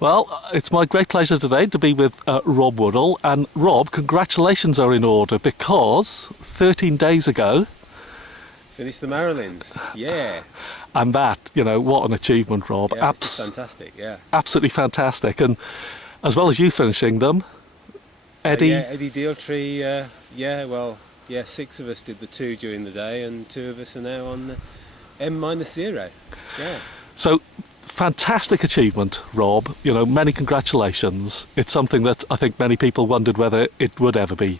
Well, it's my great pleasure today to be with Rob Woodall. And Rob, congratulations are in order because 13 days ago, Finished the Marilyns, yeah. and that, what an achievement, Rob. Yeah, it's just fantastic, yeah. Absolutely fantastic. And as well as you finishing them, Eddie... Yeah, Eddie Dealtry, six of us did the 2 during the day and 2 of us are now on the M-0, yeah. So, fantastic achievement, Rob. Many congratulations. It's something that I think many people wondered whether it would ever be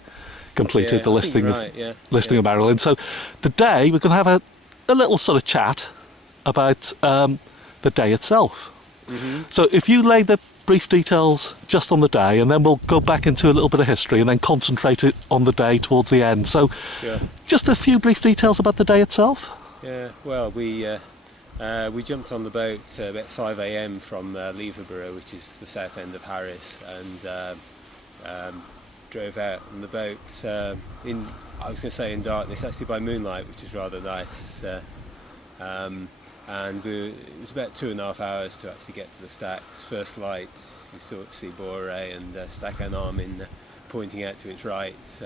completed, the listing of Marilyns. So today we're going to have a little sort of chat about the day itself. Mm-hmm. So if you lay the brief details just on the day, and then we'll go back into a little bit of history and then concentrate it on the day towards the end. So just a few brief details about the day itself. Yeah, well, we jumped on the boat about 5 a.m. from Leverborough, which is the south end of Harris, and drove out on the boat in darkness, actually by moonlight, which was rather nice. And it was about 2.5 hours to actually get to the stacks. First light, you see Bore and Stac and Armin pointing out to its right.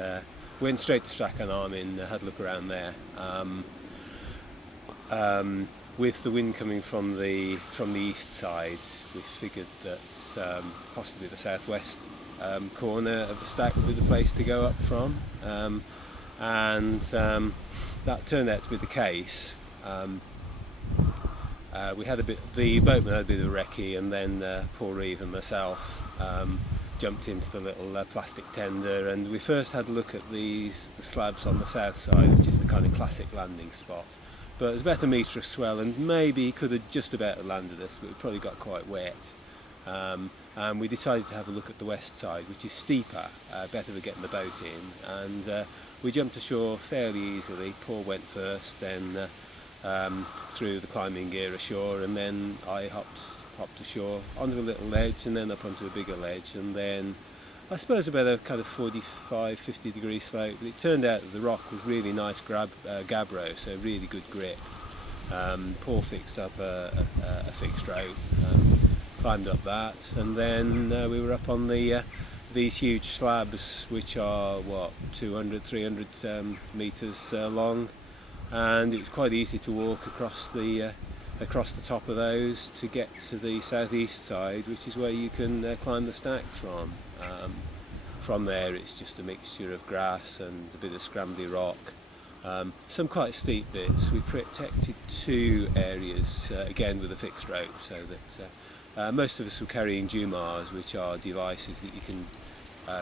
Went straight to Stac and Armin, had a look around there. With the wind coming from the east side, we figured that possibly the southwest corner of the stack would be the place to go up from, and that turned out to be the case. We had the boatman had a bit of a recce, and then Paul Reeve and myself jumped into the little plastic tender, and we first had a look at the slabs on the south side, which is the kind of classic landing spot. But it was about a metre of swell, and maybe could have just about landed us, but we probably got quite wet. And we decided to have a look at the west side, which is steeper, better for getting the boat in. And we jumped ashore fairly easily. Paul went first, then through the climbing gear ashore, and then I hopped ashore onto a little ledge, and then up onto a bigger ledge, and then I suppose about a kind of 45-50 degree slope. But it turned out that the rock was really nice gabbro, so really good grip. Paul fixed up a fixed rope, climbed up that, and then we were up on these huge slabs, which are 200-300 metres long, and it was quite easy to walk across the top of those to get to the southeast side, which is where you can climb the stack from. From there it's just a mixture of grass and a bit of scrambly rock. Some quite steep bits. We protected 2 areas, again with a fixed rope, so that most of us were carrying Jumars, which are devices that you can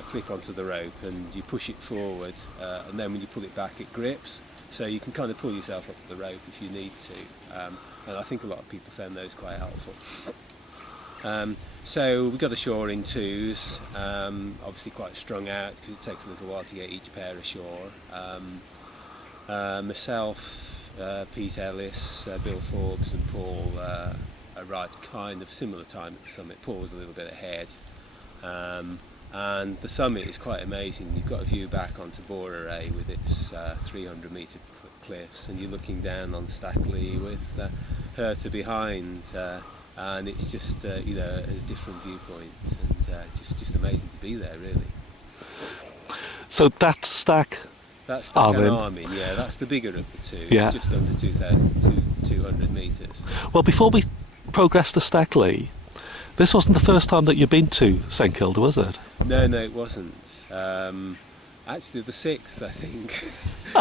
clip onto the rope, and you push it forward, and then when you pull it back it grips, so you can kind of pull yourself up the rope if you need to. And I think a lot of people found those quite helpful. So we got ashore in 2s, obviously quite strung out because it takes a little while to get each pair ashore. Myself, Pete Ellis, Bill Forbes and Paul arrived kind of similar time at the summit. Paul was a little bit ahead. And the summit is quite amazing. You've got a view back onto Bore with its 300 metre cliffs, and you're looking down on Stac Lee with her to behind. And it's just a different viewpoint, and just amazing to be there, really. So that's Stac and Armin, yeah, that's the bigger of the 2. Yeah. It's just under 200 metres. Well, before we progress to Stac Lee, this wasn't the first time that you've been to St Kilda, was it? No, it wasn't. Actually, the 6th, I think.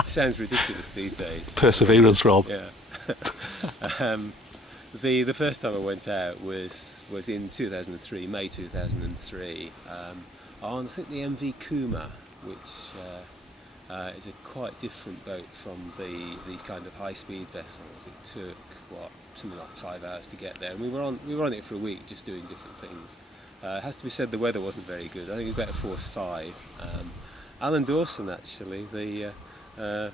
Sounds ridiculous these days. Perseverance, Rob. Yeah. The first time I went out was in 2003, May 2003, on I think the MV Kuma, which is a quite different boat from these kind of high-speed vessels. It took something like 5 hours to get there, and we were on it for a week, just doing different things. It has to be said the weather wasn't very good. I think it was about force 5. Alan Dawson, actually, the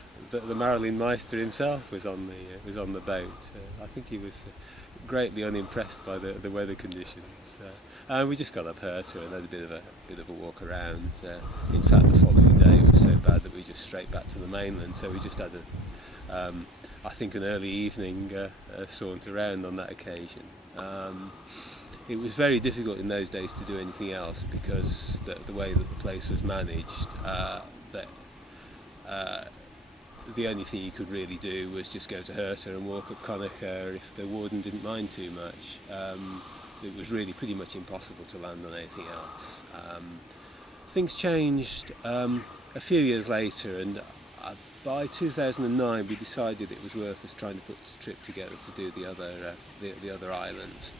Marilyn Meister himself, was on the boat. I think he was greatly unimpressed by the weather conditions. And we just got up her to and had a bit of a walk around. In fact, the following day was so bad that we just straight back to the mainland. So we just had I think an early evening saunter around on that occasion. it was very difficult in those days to do anything else because the way that the place was managed, that the only thing you could really do was just go to Herta and walk up Connacher if the warden didn't mind too much. It was really pretty much impossible to land on anything else. Things changed a few years later, and by 2009 we decided it was worth us trying to put a trip together to do the other islands,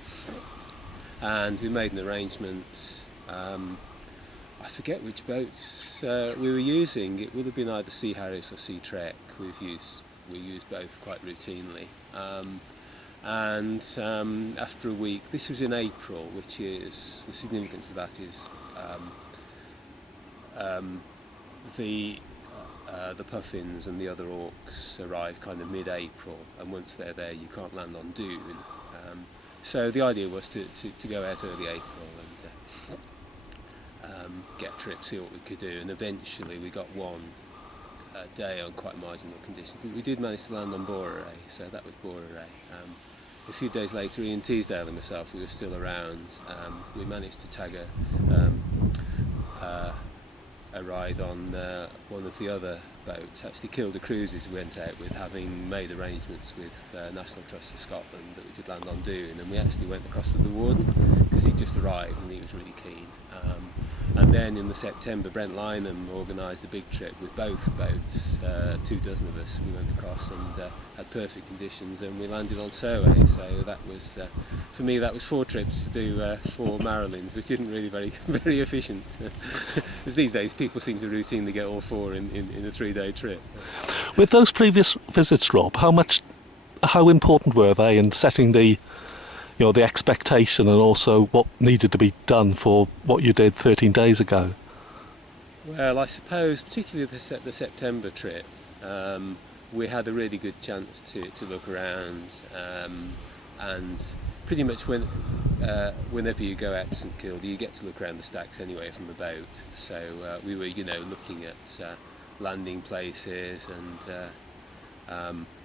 and we made an arrangement. I forget which boats we were using. It would have been either Sea Harris or Sea Trek. We used both quite routinely. And after a week, this was in April, which is, the significance of that is the puffins and the other auks arrive kind of mid-April, and once they're there you can't land on dune. So the idea was to go out early April and get a trip, see what we could do, and eventually we got one day on quite marginal conditions, but we did manage to land on Borere, so that was Borere. A few days later, Ian Teasdale and myself, we were still around, we managed to tag a ride on one of the other boats, actually Kilda Cruises we went out with, having made arrangements with National Trust for Scotland that we could land on dune, and we actually went across with the warden because he'd just arrived and he was really keen. And then in the September, Brent Lynham organised a big trip with both boats, 24 of us. We went across and had perfect conditions, and we landed on Soay. So that was, for me, that was 4 trips to do 4 Marilyns, which isn't really very efficient. Because these days people seem to routinely get all 4 in a 3-day trip. With those previous visits, Rob, how important were they in setting the expectation and also what needed to be done for what you did 13 days ago? Well, I suppose particularly the September trip, we had a really good chance to look around, and pretty much whenever you go out to St Kilda you get to look around the stacks anyway from the boat. So we were looking at landing places and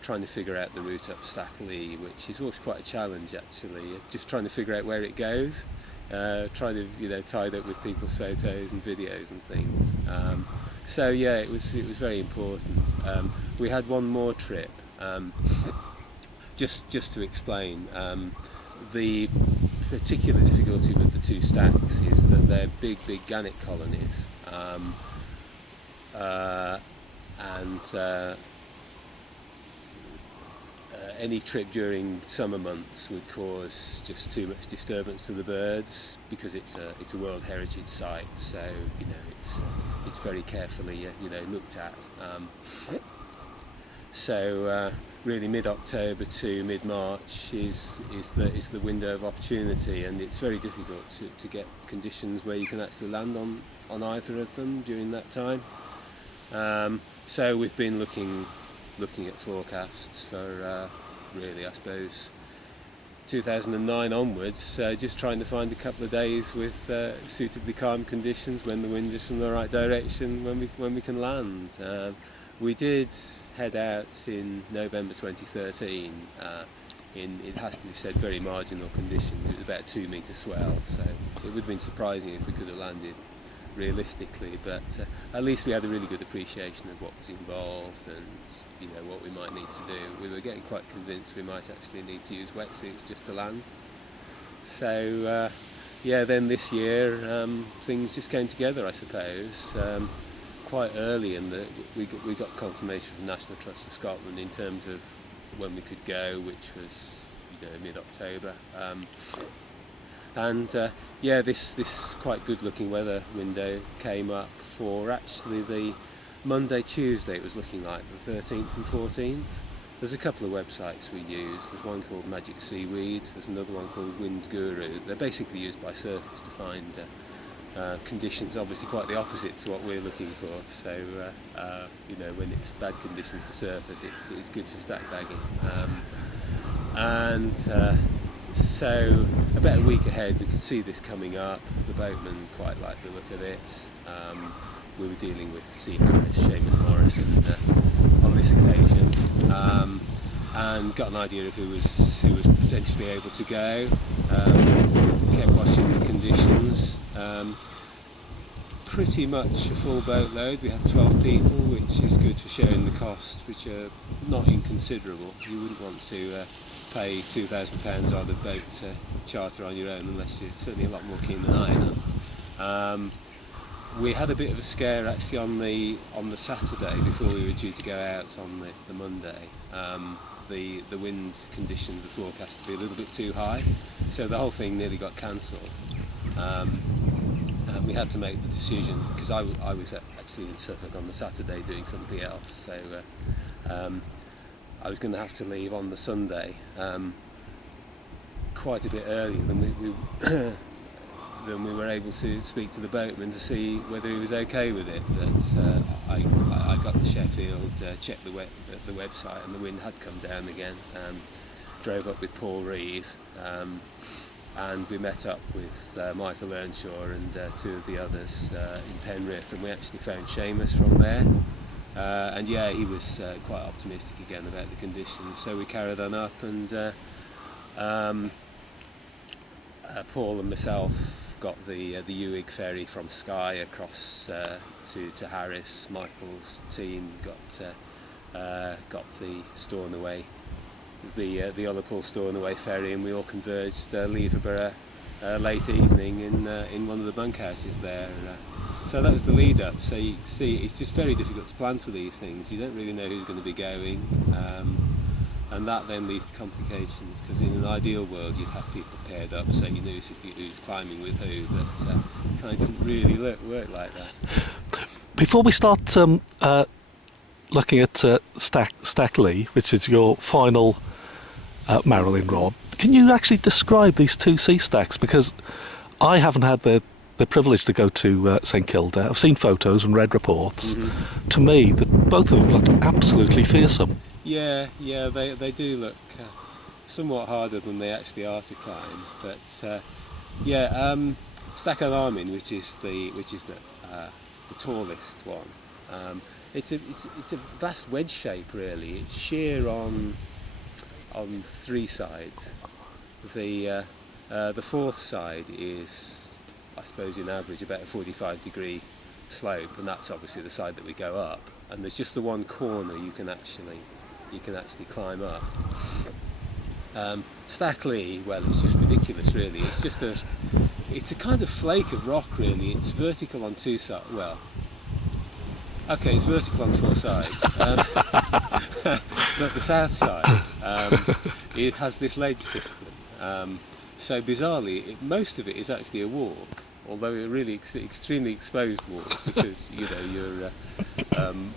trying to figure out the route up Stac Lee, which is always quite a challenge actually, just trying to figure out where it goes, trying to tie that with people's photos and videos and things. So yeah, it was very important. We had one more trip, just to explain. The particular difficulty with the 2 stacks is that they're big gannet colonies, and any trip during summer months would cause just too much disturbance to the birds because it's a World Heritage Site, so it's very carefully looked at. So really mid-October to mid-March is the window of opportunity, and it's very difficult to get conditions where you can actually land on either of them during that time. So we've been looking at forecasts for really, I suppose, 2009 onwards, just trying to find a couple of days with suitably calm conditions when the wind is from the right direction, when we can land. We did head out in November 2013 in, it has to be said, very marginal conditions. It was about 2 metre swell, so it would have been surprising if we could have landed realistically, but at least we had a really good appreciation of what was involved and what we might need to do. We were getting quite convinced we might actually need to use wetsuits just to land. So then this year things just came together, I suppose, quite early, and we got confirmation from National Trust for Scotland in terms of when we could go, which was mid-October. This quite good looking weather window came up for actually the Monday, Tuesday. It was looking like the 13th and 14th. There's a couple of websites we use. There's one called Magic Seaweed, there's another one called Wind Guru. They're basically used by surfers to find conditions obviously quite the opposite to what we're looking for. So when it's bad conditions for surfers, it's good for stack bagging. So about a week ahead we could see this coming up. The boatmen quite liked the look of it. We were dealing with Sea Harris, Seamus Morrison on this occasion, and got an idea of who was potentially able to go. kept watching the conditions. Pretty much a full boatload. We had 12 people, which is good for sharing the costs, which are not inconsiderable. You wouldn't want to pay £2,000 on a boat charter on your own unless you're certainly a lot more keen than I am. We had a bit of a scare actually on the Saturday before we were due to go out on the Monday. The wind conditions were forecast to be a little bit too high, so the whole thing nearly got cancelled. We had to make the decision because I was actually in Suffolk on the Saturday doing something else, so I was going to have to leave on the Sunday quite a bit earlier than we were able to speak to the boatman to see whether he was okay with it. But I got to Sheffield, checked the website, and the wind had come down again. Drove up with Paul Reeve. And we met up with Michael Earnshaw and two of the others in Penrith, and we actually found Seamus from there. And yeah, he was quite optimistic again about the conditions, so we carried on up, and Paul and myself got the Ewig ferry from Skye across to Harris. Michael's team got the Stornoway, the Ullapool Stornoway ferry, and we all converged Leverborough late evening in one of the bunkhouses there. So that was the lead up. So you can see it's just very difficult to plan for these things. You don't really know who's going to be going, and that then leads to complications, because in an ideal world you'd have people paired up so you knew who's climbing with who, but it kind of didn't really work like that. Before we start looking at Stac Lee, which is your final Marilyn, Rob, can you actually describe these two sea stacks? Because I haven't had the privilege to go to St Kilda. I've seen photos and read reports. Mm-hmm. To me, both of them looked absolutely fearsome. Yeah, they do look somewhat harder than they actually are to climb. But Stac and Armin, which is the tallest one. It's a vast wedge shape, really. It's sheer on three sides. The fourth side is, I suppose, in average about a 45-degree slope, and that's obviously the side that we go up. And there's just the one corner you can actually climb up. Stac Lee, well, it's just ridiculous, really. It's a kind of flake of rock, really. It's vertical on two sides. Well, okay, it's vertical on four sides. But the south side, it has this ledge system. So bizarrely, most of it is actually a walk, although a really extremely exposed walk, because you're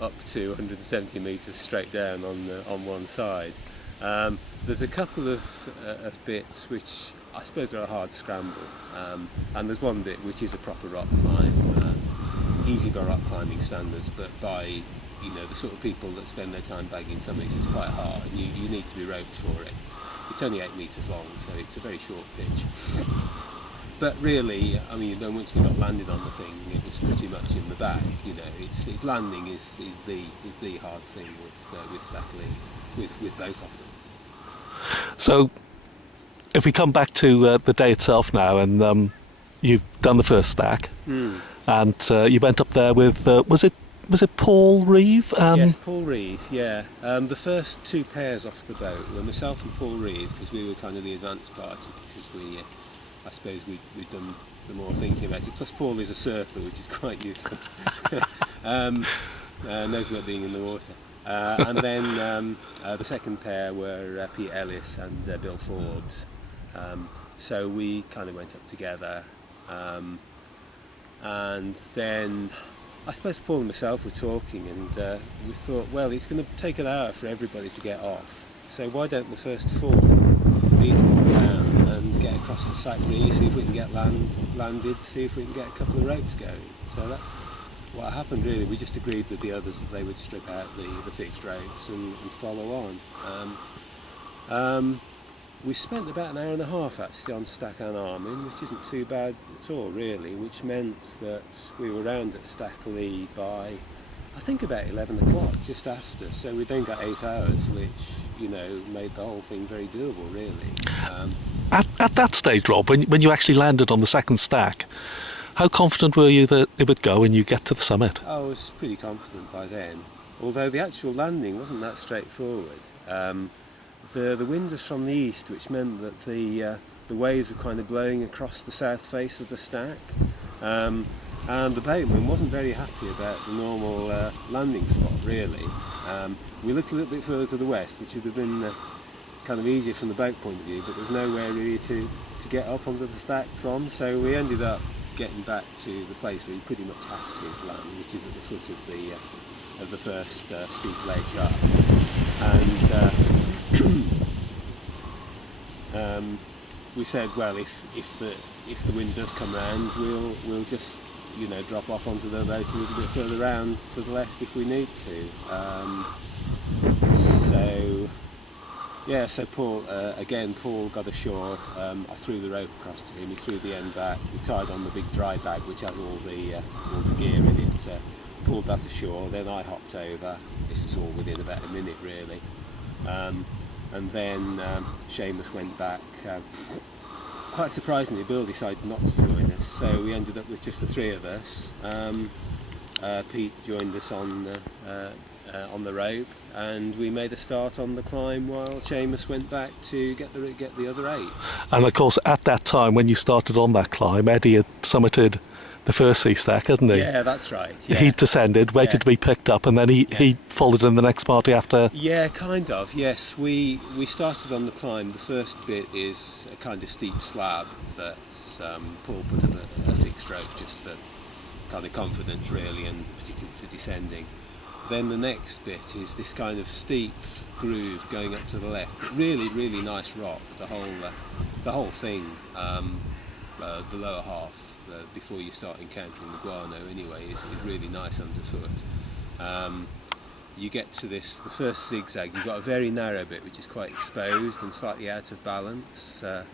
up to 170 metres straight down on one side. There's a couple of bits which I suppose are a hard scramble, and there's one bit which is a proper rock climb, easy by rock climbing standards, but by the sort of people that spend their time bagging summits, it's quite hard, and you need to be roped for it. It's only 8 metres long, so it's a very short pitch. But really, I mean, once we got landed on the thing, it was pretty much in the bag. Its landing is the hard thing with Stac Lee, with both of them. So, if we come back to the day itself now, and you've done the first stack, and you went up there with was it Paul Reeve? Yes, Paul Reeve. Yeah, the first two pairs off the boat were myself and Paul Reeve, because we were kind of the advanced party, because I suppose we'd done the more thinking about it. Plus, Paul is a surfer, which is quite useful. Knows about being in the water. And then the second pair were Pete Ellis and Bill Forbes. So we kind of went up together, and then I suppose Paul and myself were talking, and we thought, well, it's going to take an hour for everybody to get off, so why don't the first four beat them down and get across to Stac Lee, see if we can get landed, see if we can get a couple of ropes going. So that's what happened, really. We just agreed with the others that they would strip out the fixed ropes and follow on. We spent about an hour and a half actually on Stac and Armin, which isn't too bad at all, really, which meant that we were round at Stac Lee by, I think, about 11 o'clock, just after. So we then got 8 hours, which, made the whole thing very doable, really. At that stage, Rob, when you actually landed on the second stack, how confident were you that it would go and you get to the summit? I was pretty confident by then, although the actual landing wasn't that straightforward. The wind was from the east, which meant that the waves were kind of blowing across the south face of the stack, and the boatman wasn't very happy about the normal landing spot, really. We looked a little bit further to the west, which would have been kind of easier from the boat point of view, but there was nowhere really to get up onto the stack from, so we ended up getting back to the place where you pretty much have to land, which is at the foot of the first steep ledge up. And we said, well, if the wind does come round, we'll just drop off onto the boat a little bit further round to the left if we need to. So Paul got ashore. I threw the rope across to him. He threw the end back. We tied on the big dry bag, which has all the gear in it. Pulled that ashore. Then I hopped over. This is all within about a minute, really. And then Seamus went back. Quite surprisingly, Bill decided not to join us, so we ended up with just the three of us. Pete joined us on the rope, and we made a start on the climb while Seamus went back to get the other 8. And of course, at that time, when you started on that climb, Eddie had summited the first sea stack, hadn't he? Yeah, that's right. Yeah. He descended, waited to be picked up, and then he followed in the next party after. Yeah, kind of. Yes, we started on the climb. The first bit is a kind of steep slab that Paul put up a fixed rope just for kind of confidence, really, and particularly for descending. Then the next bit is this kind of steep groove going up to the left. But really, really nice rock. The whole thing, the lower half. Before you start encountering the guano anyway, is really nice underfoot. You get to the first zigzag, you've got a very narrow bit which is quite exposed and slightly out of balance. Then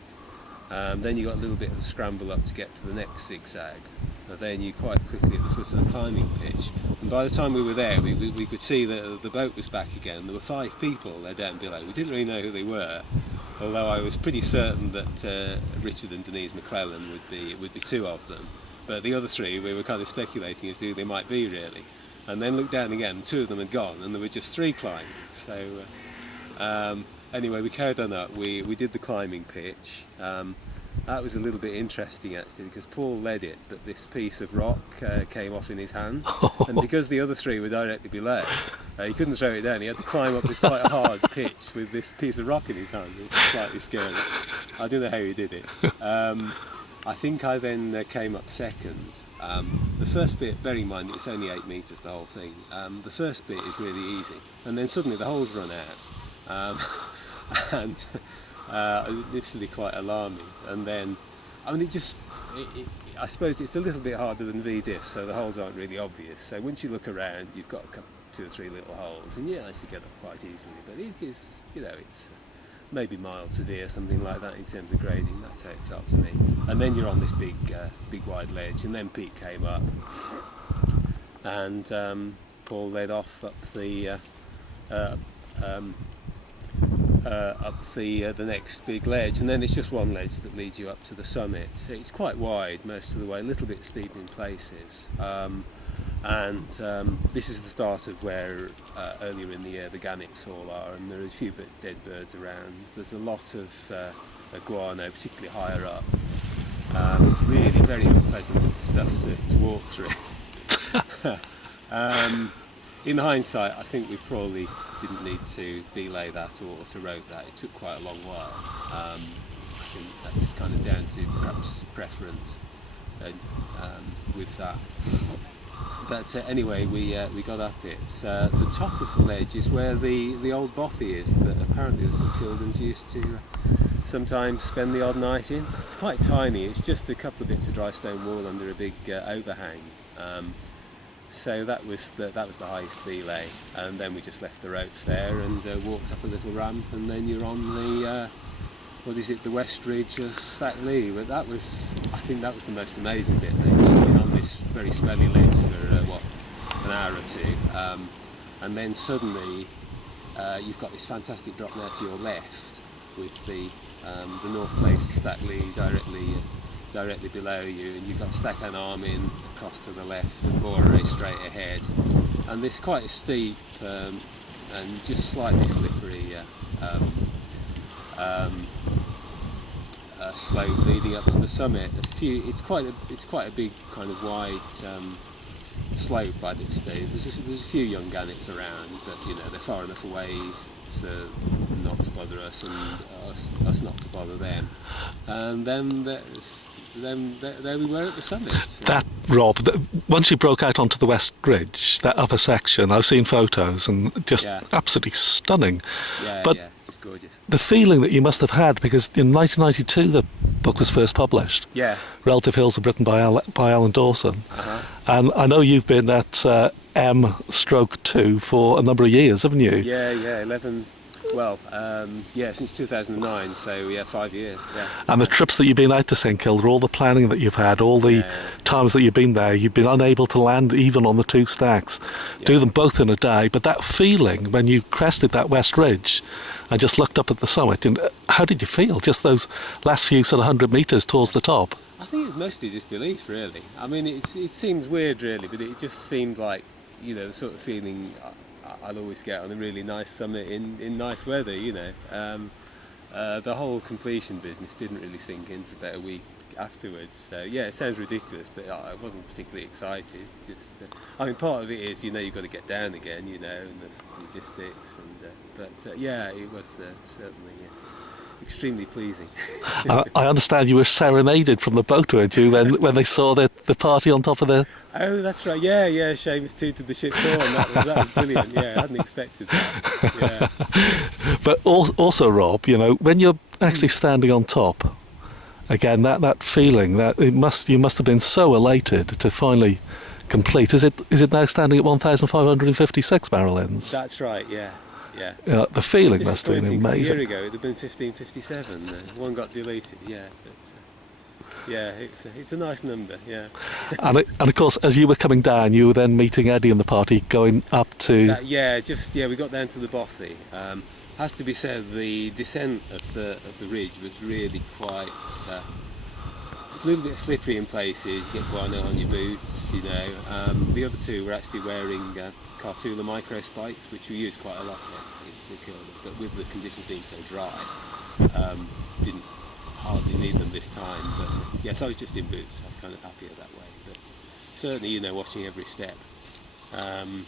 you've got a little bit of a scramble up to get to the next zigzag. And then you quite quickly at the foot of the climbing pitch. And by the time we were there, we could see that the boat was back again. There were 5 people there down below. We didn't really know who they were, although I was pretty certain that Richard and Denise McClellan would be 2 of them. But the other 3, we were kind of speculating as to who they might be, really. And then looked down again, 2 of them had gone, and there were just 3 climbing. So anyway, we carried on up. We did the climbing pitch. That was a little bit interesting, actually, because Paul led it, but this piece of rock came off in his hand. And because the other 3 were directly below, he couldn't throw it down. He had to climb up this quite hard pitch with this piece of rock in his hand. It was slightly scary. I don't know how he did it. I think I then came up second. The first bit, bearing in mind it's only 8 metres, the whole thing. The first bit is really easy. And then suddenly the holes run out. And initially quite alarming. And then, I mean, I suppose it's a little bit harder than V-diff, so the holes aren't really obvious. So once you look around, you've got 2 or 3 little holes, and you actually get up quite easily. But it is, it's maybe mild severe, something like that in terms of grading. That's how it felt to me. And then you're on this big wide ledge, and then Pete came up, and Paul led off up the next big ledge, and then it's just one ledge that leads you up to the summit. It's quite wide most of the way, a little bit steep in places, and this is the start of where earlier in the year the gannets all are, and there are a few dead birds around. There's a lot of guano, particularly higher up. Really very unpleasant stuff to walk through. In hindsight, I think we probably didn't need to belay that or to rope that. It took quite a long while. I think that's kind of down to perhaps preference with that. But anyway, we got up it. The top of the ledge is where the old bothy is that apparently the St Kildans used to sometimes spend the odd night in. It's quite tiny. It's just a couple of bits of dry stone wall under a big overhang. So that was the highest belay, and then we just left the ropes there and walked up a little ramp, and then you're on the the west ridge of Stac Lee. But I think that was the most amazing bit. You've been on this very smelly ledge for an hour or 2, and then suddenly you've got this fantastic drop now to your left with the the north face of Stac Lee directly below you, and you've got Stac and Armin across to the left and Borre straight ahead, and this quite a steep and just slightly slippery slope leading up to the summit. It's quite a big kind of wide slope by this stage. There's a few young gannets around, but they're far enough away to not to bother us, and us not to bother them. And then there we were at the summit. So. That, Rob, once you broke out onto the West Ridge, that upper section, I've seen photos and just absolutely stunning. But it's gorgeous. The feeling that you must have had, because in 1992 the book was first published. Yeah. Relative Hills of Britain by Alan Dawson. Uh-huh. And I know you've been at M/2 for a number of years, haven't you? Yeah, 11. Well, since 2009, so 5 years. Yeah. And the trips that you've been out to St Kilda, all the planning that you've had, all the times that you've been there, you've been unable to land even on the two stacks, do them both in a day. But that feeling when you crested that West Ridge and just looked up at the summit, and how did you feel? Just those last few sort of 100 metres towards the top. I think it was mostly disbelief, really. I mean, it seems weird, really, but it just seemed like the sort of feeling I'll always get on a really nice summit in nice weather, The whole completion business didn't really sink in for about a week afterwards. So it sounds ridiculous, but I wasn't particularly excited. Just, part of it is you've got to get down again, and there's logistics, it was certainly extremely pleasing. I understand you were serenaded from the boat, weren't you, when they saw the party on top of the... Oh, that's right. Yeah. Seamus tooted the ship door, and that was brilliant. Yeah, I hadn't expected that. Yeah. But also, Rob, when you're actually standing on top, again, that feeling that you must have been so elated to finally complete. Is it now standing at 1,556 Marilyns? That's right. Yeah. The feeling must have been amazing. A year ago, it would have been 1557. One got deleted. Yeah. It's a nice number. Yeah. and of course, as you were coming down, you were then meeting Eddie and the party going up to. We got down to the bothy. Has to be said, the descent of the ridge was really quite a little bit slippery in places. You get guano on your boots. The other two were actually wearing Cartula micro spikes, which we used quite a lot in St Kilda, but with the conditions being so dry, didn't hardly need them this time. But so I was just in boots. I was kind of happier that way. But certainly, watching every step. Down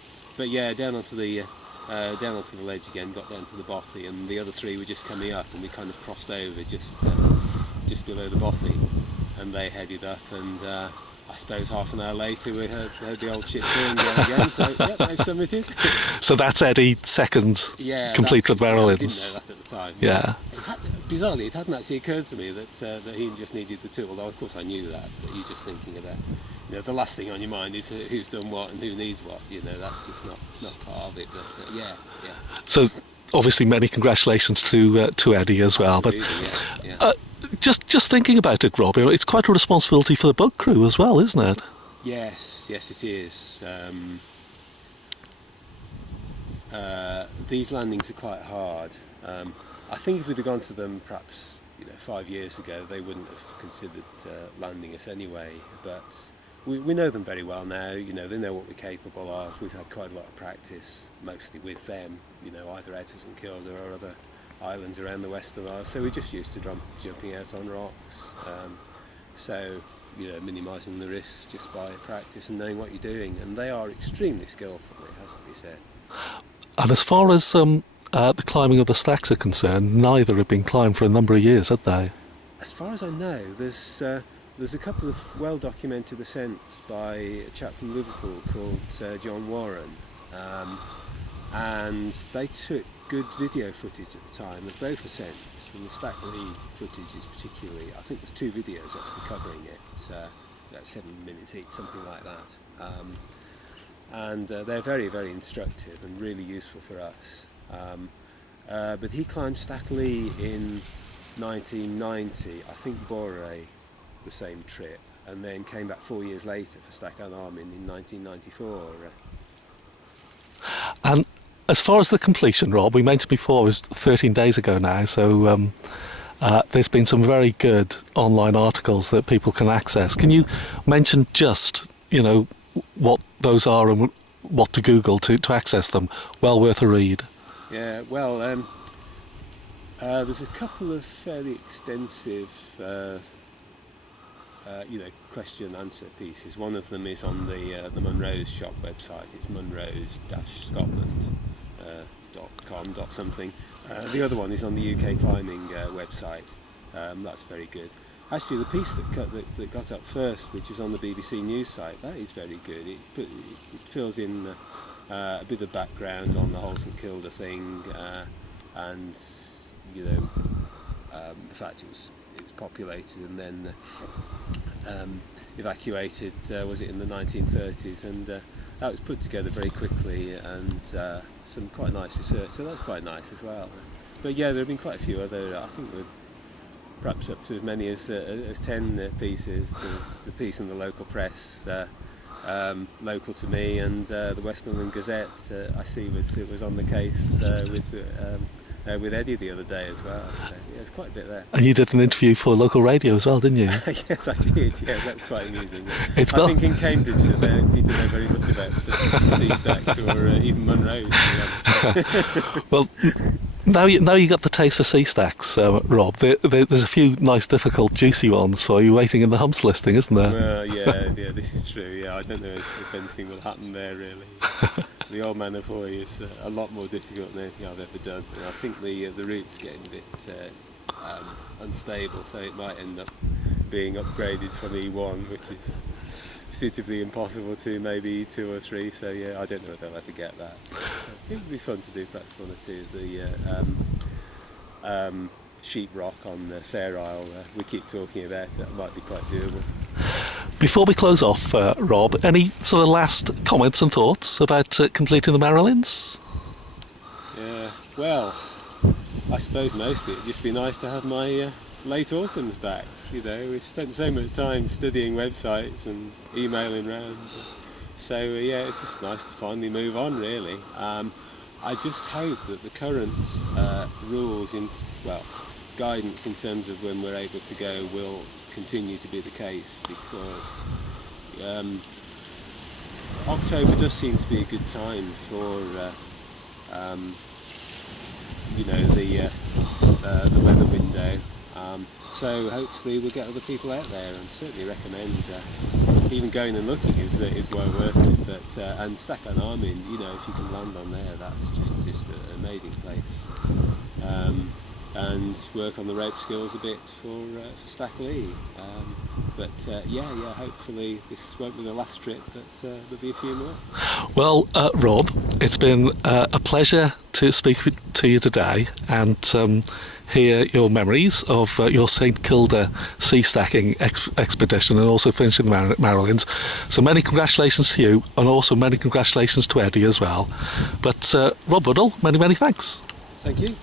onto the ledge again, got down to the bothy, and the other three were just coming up, and we kind of crossed over just below the bothy, and they headed up, and I suppose half an hour later we heard the old ship turn go again, so they've submitted. So that's Eddie second complete with Marilyn. I didn't know that at the time. Yeah. Bizarrely, it hadn't actually occurred to me that he just needed the two, although of course I knew that, but you're just thinking about, the last thing on your mind is who's done what and who needs what, that's just not part of it, but yeah. So obviously many congratulations to Eddie as well. Absolutely, but just thinking about it, Rob, it's quite a responsibility for the boat crew as well, isn't it? Yes, it is. These landings are quite hard. I think if we'd have gone to them perhaps 5 years ago, they wouldn't have considered landing us anyway, but we know them very well now. They know what we're capable of. We've had quite a lot of practice, mostly with them, either out of St Kilda or other islands around the Western Isles, so we're just used to jumping out on rocks, minimising the risks just by practice and knowing what you're doing, and they are extremely skillful, it has to be said. And as far as the climbing of the stacks are concerned, neither have been climbed for a number of years, have they? As far as I know, there's a couple of well-documented ascents by a chap from Liverpool called John Warren, and they took good video footage at the time of both ascents, and the Stac Lee footage is particularly, I think there's 2 videos actually covering it, about 7 minutes each, something like that, and they're very, very instructive and really useful for us. But he climbed Stac Lee in 1990, I think Borre the same trip, and then came back 4 years later for Stac and Armin in 1994. And as far as the completion, Rob, we mentioned before, it was 13 days ago now, so there's been some very good online articles that people can access. Can you mention just, what those are and what to Google to access them? Well worth a read. Yeah, well, there's a couple of fairly extensive, question and answer pieces. One of them is on the Munro's shop website. It's munros-scotland.com something. The other one is on the UK climbing website. That's very good. Actually, the piece that got up first, which is on the BBC News site, that is very good. It fills in a bit of background on the whole St Kilda thing, and the fact it was populated and then evacuated. Was it in the 1930s? And that was put together very quickly, and some quite nice research. So that's quite nice as well. But yeah, there have been quite a few other. I think we're perhaps up to as many as 10 pieces. There's a piece in the local press, local to me, and the Westmoreland Gazette. I see was on the case with Eddie the other day as well. So yeah, there's quite a bit there. And you did an interview for local radio as well, didn't you? Yes, I did. Yeah, that was quite amusing. I think in Cambridgeshire they don't seem to know very much about sea stacks or even Munro's. Well, now you got the taste for sea stacks, Rob. There's a few nice, difficult, juicy ones for you waiting in the humps listing, isn't there? Well, yeah, this is true. Yeah, I don't know if anything will happen there really. The Old Man of Hoy is a lot more difficult than anything I've ever done. And I think the route's getting a bit unstable, so it might end up being upgraded from E1, which is suitably impossible, to maybe E2 or 3. So yeah, I don't know if I'll ever get that. But, it would be fun to do perhaps one or two of the sheetrock on the Fair Isle. We keep talking about it. It might be quite doable. Before we close off, Rob, any sort of last comments and thoughts about completing the Marilyns? Yeah, well, I suppose mostly it'd just be nice to have my late autumns back. We've spent so much time studying websites and emailing around. So yeah, it's just nice to finally move on, really. I just hope that the current rules, guidance in terms of when we're able to go will continue to be the case, because October does seem to be a good time for the weather window. So hopefully we'll get other people out there, and certainly recommend even going and looking is well worth it. But and Stac and Armin, if you can land on there, that's just an amazing place. And work on the rope skills a bit for Stac Lee. Hopefully this won't be the last trip, but there'll be a few more. Well, Rob, it's been a pleasure to speak to you today and hear your memories of your St Kilda sea stacking expedition, and also finishing the Marilyns. So many congratulations to you, and also many congratulations to Eddie as well. But Rob Woodall, many thanks. Thank you.